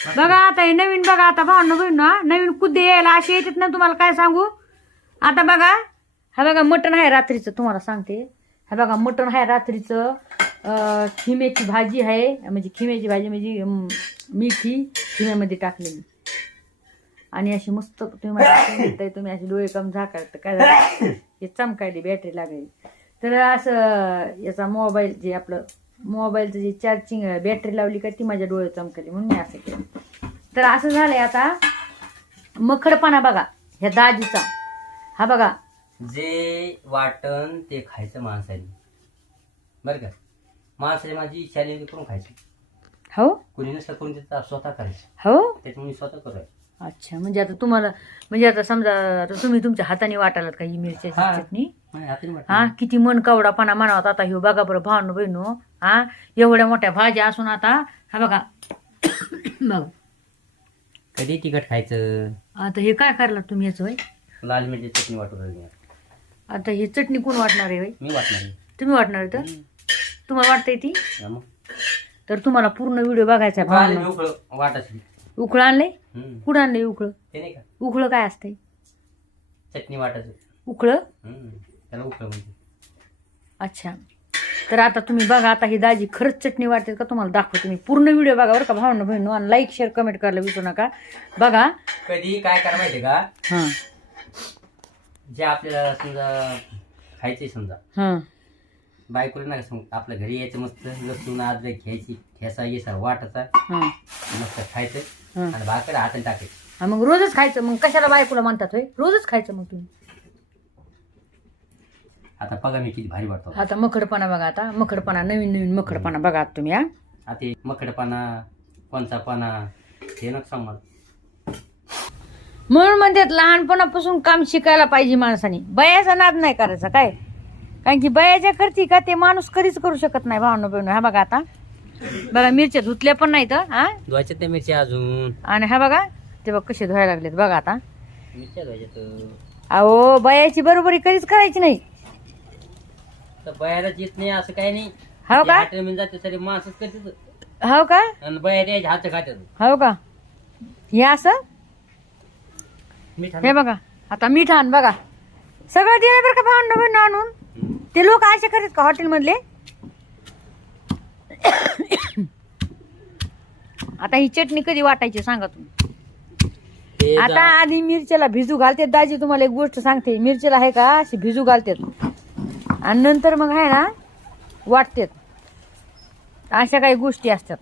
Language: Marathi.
बघा आता हे नवीन बघा आता भावना बहीण ना नवीन कुदे यायला असे येतात ना तुम्हाला काय सांगू. आता बघा हा बघा मटण आहे रात्रीचं तुम्हाला सांगते. हा बघा मटण आहे रात्रीचं. खिम्याची भाजी आहे म्हणजे खिम्याची भाजी म्हणजे मेथी खिम्यामध्ये टाकलेली आणि अशी मस्त तुम्ही असे डोळे कम झाकायचं काय झालं हे चमकायली बॅटरी लागली तर असं याचा मोबाईल जे आपलं मोबाईलचं जे चार्जिंग बॅटरी लावली का ती माझ्या डोळे चमकली म्हणून मी असं केलं. तर असं झालंय आता मखडपणा बघा ह्या दाजीचा. हा बघा जे वाटण ते खायचं माणसाने बरं का. माणसाची माझी इच्छा आली करून खायची. हो कुणी नसलं करून ते स्वतः करायचं. हो त्याच्यामुळे स्वतः करायचं. अच्छा म्हणजे आता तुम्हाला म्हणजे आता समजा आता तुम्ही तुमच्या हाताने वाटालात का ही मिरच्याची हा. चटणी. नाही, हाताने वाटण. हा किती मन कवडापणा म्हणावत आता ह्यो बघा बरं भावनो बहिणो. हा एवढ्या मोठ्या भाज्या असून आता हा बघा बघा कधी तिखट खायचं. आता हे काय करला तुम्ही याचं होय. लाल मिरची चटणी वाटून राहिली. आता ही चटणी कोण वाटणार आहे होय. मी वाटणार आहे. तुम्ही वाटणार आहे तर तुम्हाला वाटतंय ती हा मग. तर तुम्हाला पूर्ण व्हिडिओ बघायचा आहे वाटलं भावनो. मी उकळं वाटायची. उकळं आणलंय कुठं आणलंय उकळं. ते नाही का उकळं काय असतंय चटणी वाटायचं. उकळं. त्याला उकळं म्हणजे. अच्छा तर आता तुम्ही बघा आता ही दाजी खरंच चटणी वाटते का तुम्हाला दाखवते मी. पूर्ण व्हिडिओ बघा बरं का भावना बहिणू आणि लाईक शेअर कमेंट करायला विसरू नका. बघा कधी काय करा माहितीये का हां जे आपल्याला समजा खायचे समजा हां बायकोला नाही का आपल्या घरी यायचं मस्त लसूण अद्रक घ्यायची ठेसा येसा वाटायचा हां मस्त खायचं हां आणि भाकर हाताने टाकायचं. हा मग रोजच खायचं मग कशाला बायकोला म्हणतात होय रोजच खायचं मग तुम्ही. आता बघा मी किती भारी वाटतो. आता मखडपणा बघा आता मखडपणा नवीन नवीन मखडपणा बघा आता तुम्ही. हा आता हे मकडपणा कोणचा पाना हे नका सांग मला. म्हणून म्हणतात लहानपणापासून काम शिकायला पाहिजे माणसाने. बयाचा नाद नाही करायचा काय कारण की बयाच्या करती का ते माणूस कधीच करू शकत नाही भावना बहिण. हा बघा आता बघा मिरच्या धुतल्या पण नाही तर हा धुवायच्या त्या मिरच्या अजून आणि हा बघा ते बघ कसे धुवायला लागलेत बघा आता. मिरच्या धुवायच्या अहो बयाची बरोबरी कधीच करायची नाही. तर बयाला येत नाही असं काही नाही. हो का हॉटेल जाते तरी माणसंच करते हो का आणि बया द्यायच्या हात खात्यात. हो का हे असं मीठ हे बघा आता मीठ आण बघा सगळं दिलं बरं का भावना बहिण आणून. ते लोक असे करतात का हॉटेलमधले. आता ही चटणी कधी वाटायची सांगा तुम्ही. आता आधी मिरच्याला भिजू घालते दाजी. तुम्हाला एक गोष्ट सांगते मिरच्याला आहे का अशी भिजू घालतात आणि नंतर मग आहे ना वाटतात. अशा काही गोष्टी असतात.